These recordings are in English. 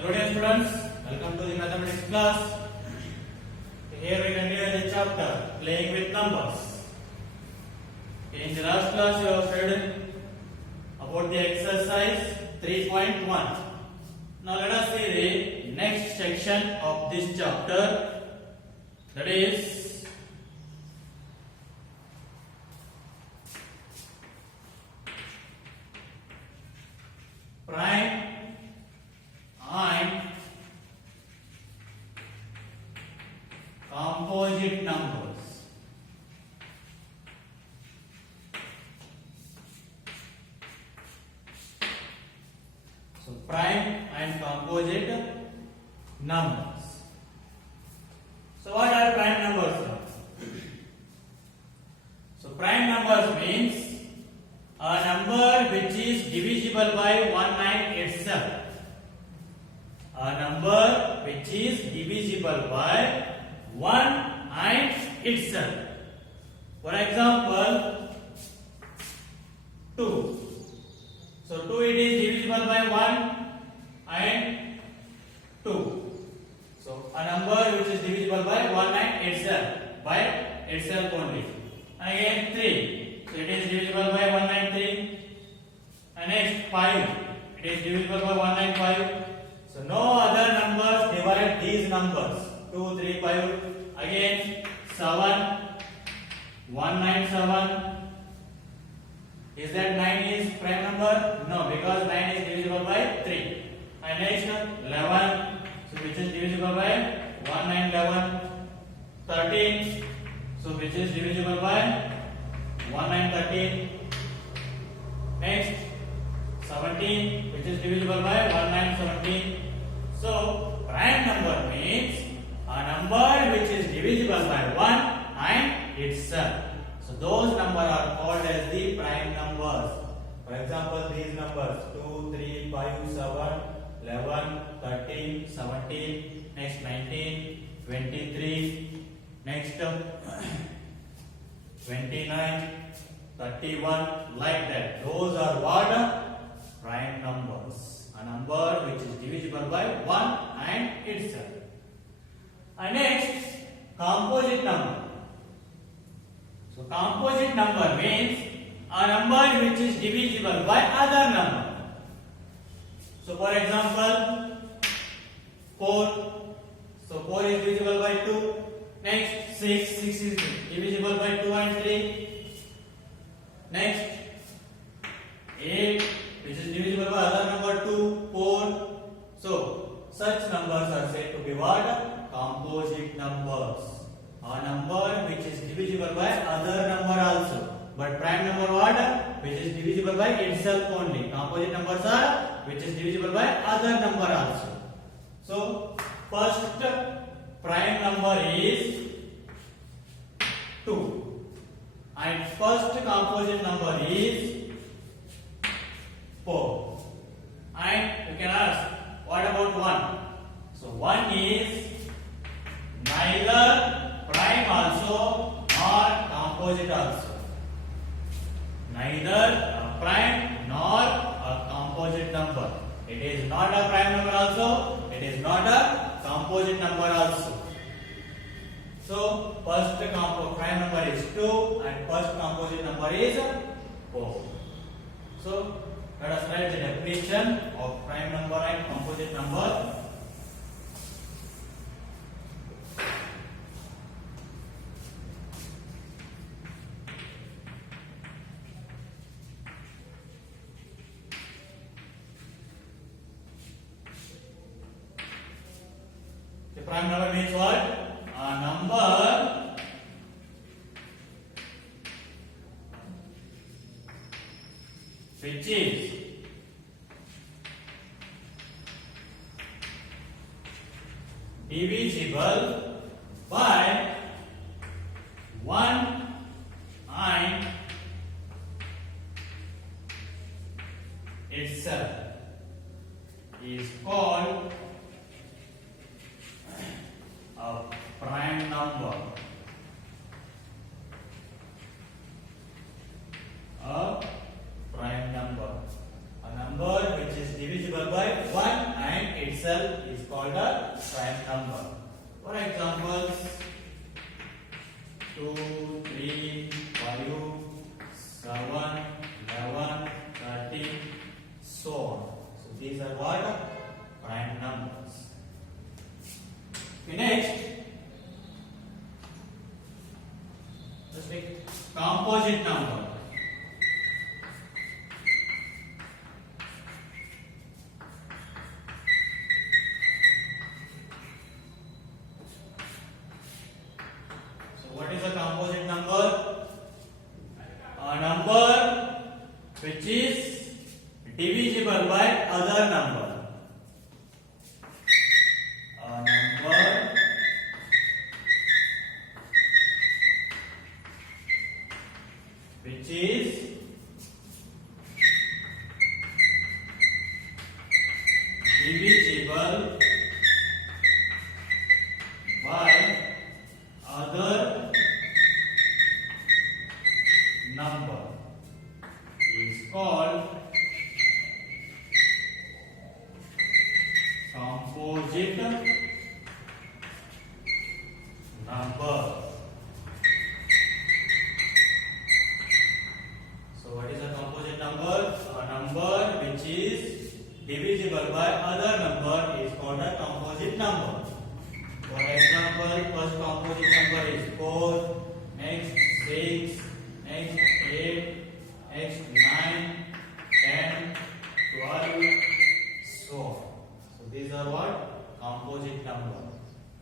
Hello dear students, welcome to the mathematics class. Here we continue the chapter playing with numbers. In the last class you have studied about the exercise 3.1. Now let us see the next section of this chapter, that is prime and composite numbers. So prime and composite numbers. So what are prime numbers now? So prime numbers means a number which is divisible by 19 itself. A number which is divisible by 19 itself. For example, 2. So 2 it is divisible by 1 and 2. So a number which is divisible by 19 itself, by itself only. And again 3. So it is divisible by 193. And next 5. It is divisible by 195. So no other numbers divide these numbers. 2, 3, 5. Again 7. 197. Is that 9 is prime number? No, because 9 is divisible by 3. And next 11. So which is divisible by 1911. 13. So which is divisible by 1913. Next 17, which is divisible by 1917. So prime number means a number which is divisible by 1 and itself. So those numbers are called as the prime numbers. For example, these numbers 2, 3, 5, 7, 11, 13, 17, next 19, 23, next 29, 31, like that. Those are what? Prime numbers. A number which is divisible by 1 and itself. And next, composite number. So composite number means a number which is divisible by other number. So for example, 4. So 4 is divisible by 2. Next 6. 6 is divisible by 2 and 3. Next 8, which is divisible by other number 2, 4. So such numbers are said to be what? Composite numbers. A number which is divisible by other number also. But prime number what? Which is divisible by itself only. Composite numbers are which is divisible by other number also. So first prime number is 2. And first composite number is 4. And you can ask, what about 1? So 1 is neither prime also nor composite also. Neither a prime nor a composite number. It is not a prime number also. It is not a composite number also. So first prime number is 2 and first composite number is 4. So let us write the definition of prime number and composite number. The prime number means what? A number which is divisible by 1 and itself is called a prime number. A prime number. A number which is divisible by 1 and itself itself is called a prime number. For examples, 2, 3, 5, 7, 11, 13, so on. So these are what? Prime numbers. Okay, next, let's take composite number. What is a composite number? A number which is divisible by other number. A number which is divisible by other number is called composite number. So what is a composite number? A number which is divisible by other number is called a composite number. For example, first composite number is 4, next 6, next 8, next 9, 10, 12, so on. So these are what? Composite number.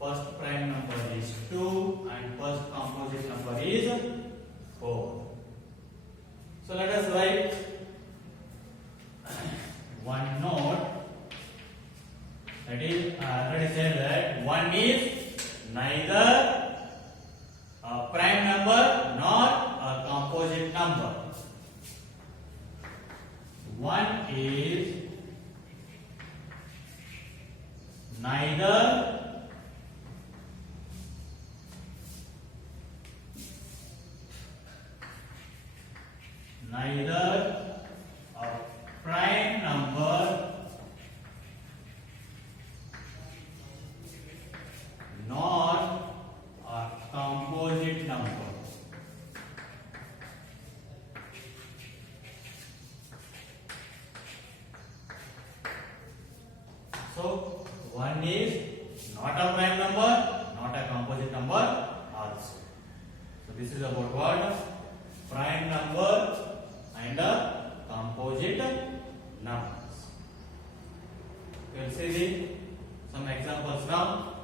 First prime number is 2 and first composite number is 4. So let us write one note. That is, I already said that one is neither a prime number nor a composite number. One is neither a prime number nor a composite number. So one is not a prime number, not a composite number also. So this is about what? Prime number and a composite numbers. You will see some examples now.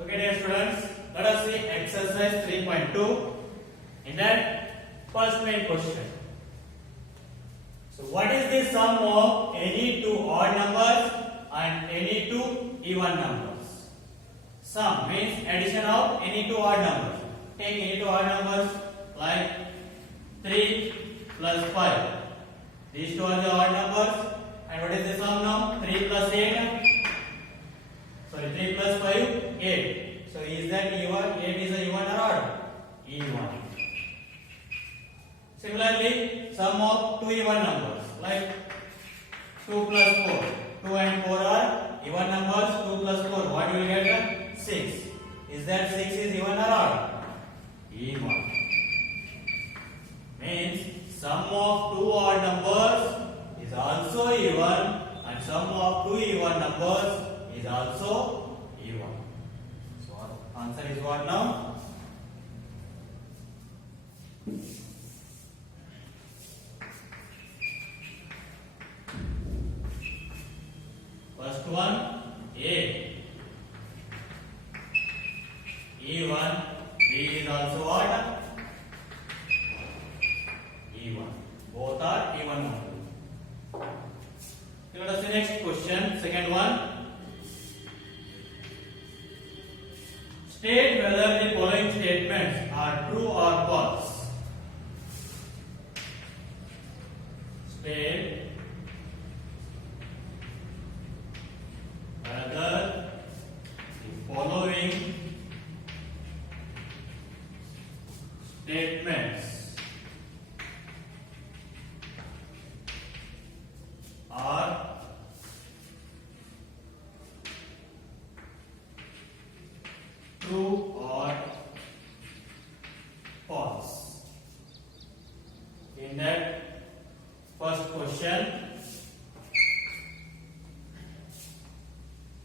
Okay, dear students, let us see exercise 3.2. In that, first main question. So, what is the sum of any two odd numbers and any two even numbers? Sum means addition of any two odd numbers. Take any two odd numbers like 3 plus 5. These two are the odd numbers. And what is the sum now? 3 plus 8. Sorry, 3 plus 5, 8. So is that even? 8 is a even or odd? Even. Similarly, sum of two even numbers like 2 plus 4. 2 and 4 are even numbers. 2 plus 4, what you will get? 6. Is that 6 is even or odd? Even. Means sum of two odd numbers is also even and sum of two even numbers is also even. So answer is what now? First one, A. Even. B is also what? Even. Both are even only. Let us see next question. Second one. State whether the following statements are true or false. State whether the following statements are true or false. In that first question,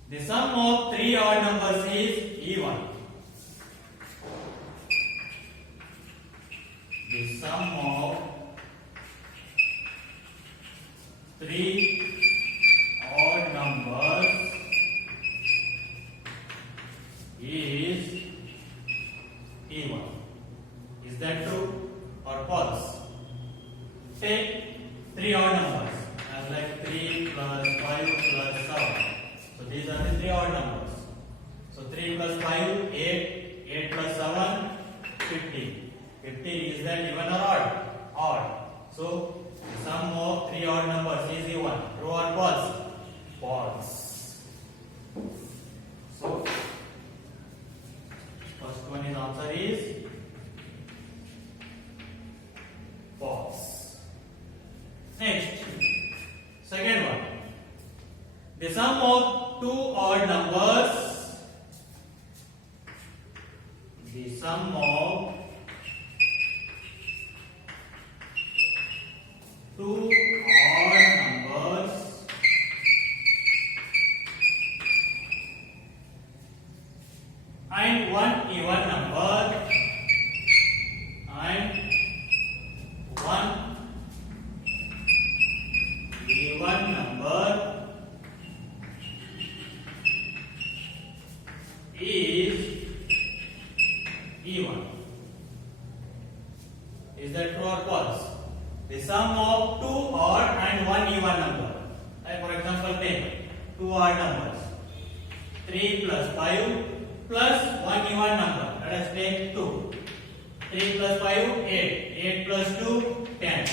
the sum of three odd numbers is even. The sum of three odd numbers is even. Is that true or false? Take three odd numbers as like 3 plus 5 plus 7. So these are the three odd numbers. So 3 plus 5, 8, 8 plus 7, 15. 15 is that even or odd? Odd. So the sum of three odd numbers is even. True or false? False. So first one is answer is false. Next, second one. The sum of two odd numbers. The sum of two odd numbers and one even number and one even number is even. Is that true or false? The sum of two odd and one even number. Like for example, take two odd numbers. 3 plus 5 plus one even number. Let us take 2. 3 plus 5, 8. 8 plus 2, 10.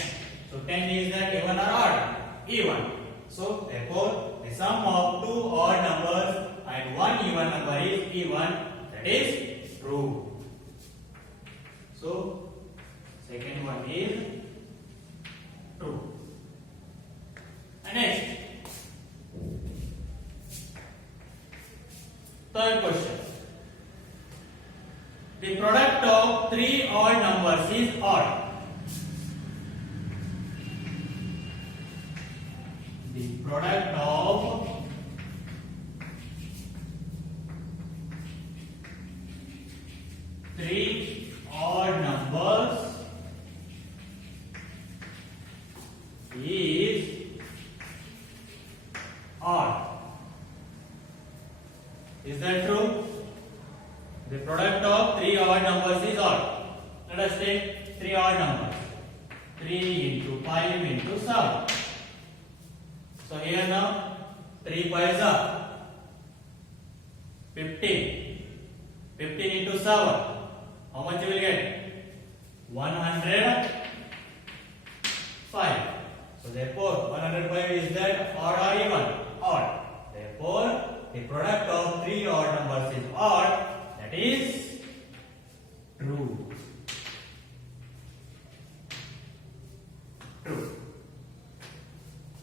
So 10 is that even or odd? Even. So therefore, the sum of two odd numbers and one even number is even. That is true. So second one is true. And next, third question. The product of three odd numbers is odd. The product of three odd numbers is odd. Is that true? The product of three odd numbers is odd. Let us take three odd numbers. 3 into 5 into 7. So here now 3 5s are 15. 15 into 7. How much you will get? 105. So therefore 105 is that odd or even? Odd. Therefore the product of three odd numbers is odd. That is true. True.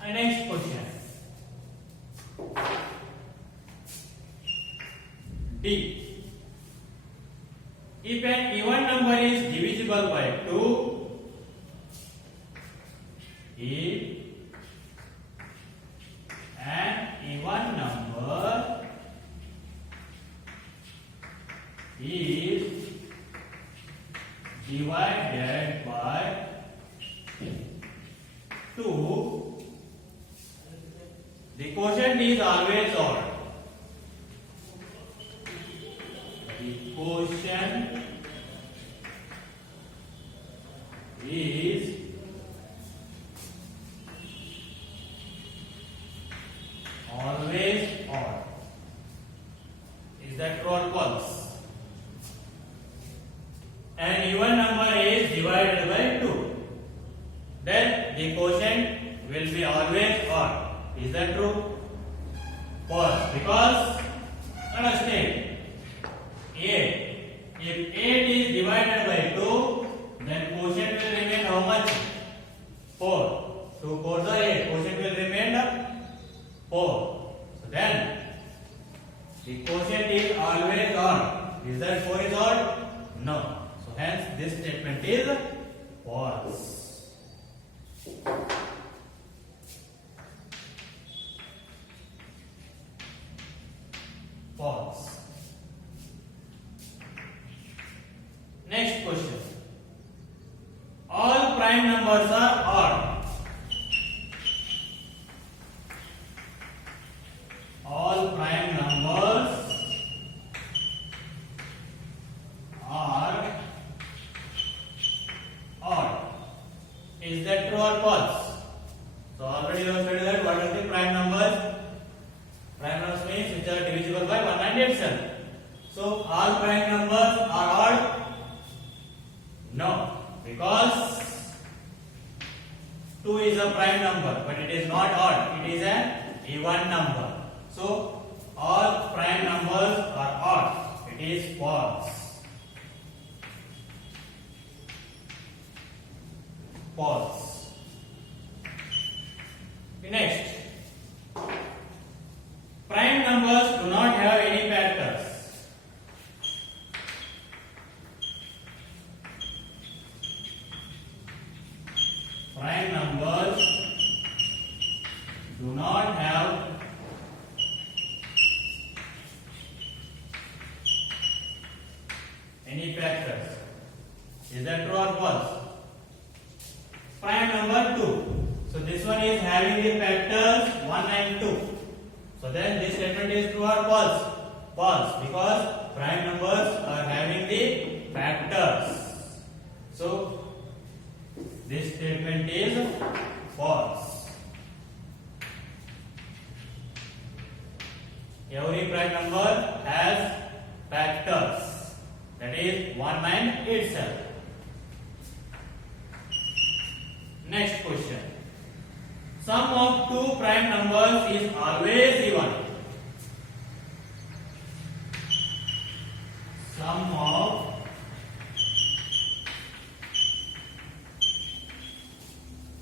And next question. D. If an even number is divisible by 2, if an even number is divided by 2, the quotient is always odd. The quotient is always odd. Is that true or false? An even number is divided by 2. Then the quotient will be always odd. Is that true? False. Because let us take 8. If 8 is divided by 2, that is always odd. Is that 4 is odd? No. So hence this statement is false. False. Next question. All prime numbers are odd. All prime numbers are odd. Is that true or false? So already you have studied that what are the prime numbers? Prime numbers means which are divisible by 1 and itself. So all prime numbers are odd? No, because 2 is a prime number, but it is not odd. It is an even number. So all prime numbers are odd. It is false. False. Next, prime numbers do not have any factors. Prime numbers do not have any factors. Is that true or false? Prime number 2. So this one is having the factors 1 and 2. So then this statement is true or false? False, because prime numbers are having the factors. So this statement is false. Every prime number has factors, that is 1 and itself. Next question. Sum of two prime numbers is always even. Sum of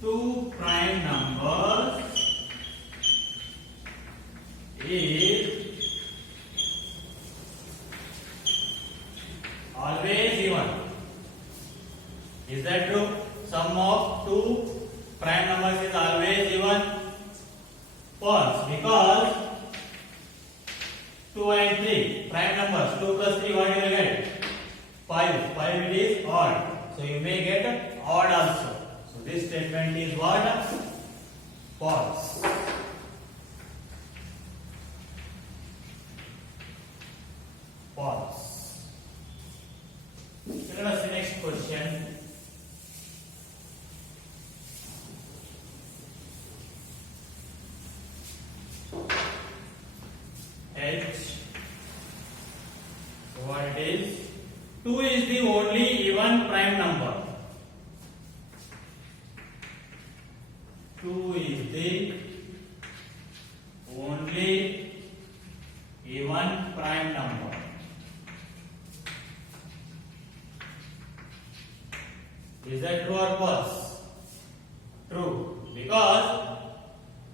two prime numbers is always even. Is that true? Sum of two prime numbers is always even. False, because 2 and 3 prime numbers. 2 plus 3, what you will get? 5. 5 it is odd. So you may get odd also. So this statement is what? False. False. So let us see next question. H. So what it is? 2 is the only even prime number. 2 is the only even prime number. Is that true or false? True, because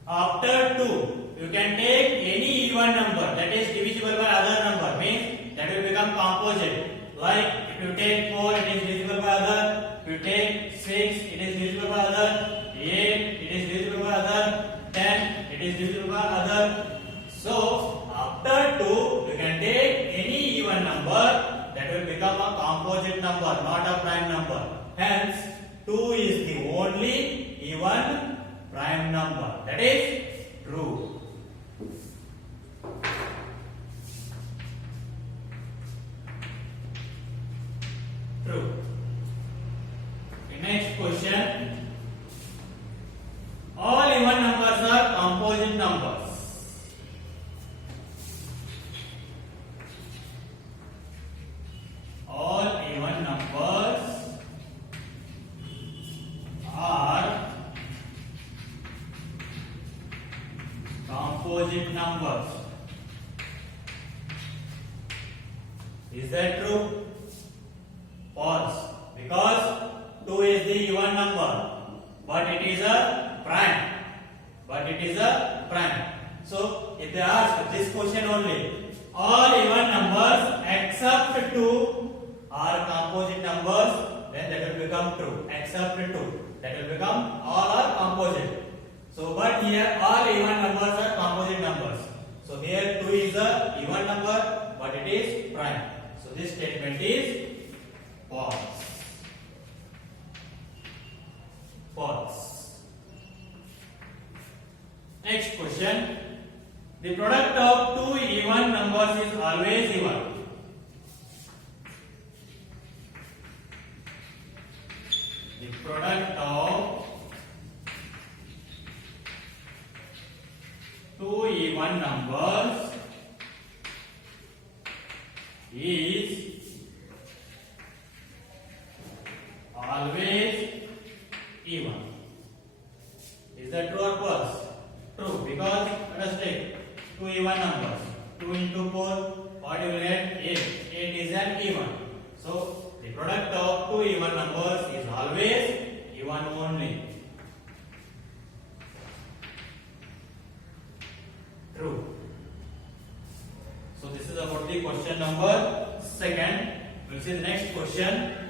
after 2 you can take any even number that is divisible by other number, means that will become composite. Like if you take 4, it is divisible by other. If you take 6, it is divisible by other. 8, it is divisible by other. 10, it is divisible by other. So after 2, you can take any even number that will become a composite number, not a prime number. Hence, 2 is the only even prime number. That is true. True. The next question. All even numbers are composite numbers. All even numbers are composite numbers. Is that true? False, because 2 is the even number, but it is a prime. So if they ask this question only, all even numbers except 2 are composite numbers, then that will become true. Except 2, that will become all are composite. So, but here all even numbers are composite numbers. So here 2 is a even number, but it is prime. So this statement is false. False. Next question. The product of 2 even numbers is always even. The product of 2 even numbers is always even. Is that true or false? True, because let us take 2 even numbers. 2 into 4, what you will get? 8. 8 is an even. So the product of 2 even numbers is always even only. True. So this is about the question number 2. We'll see the next question.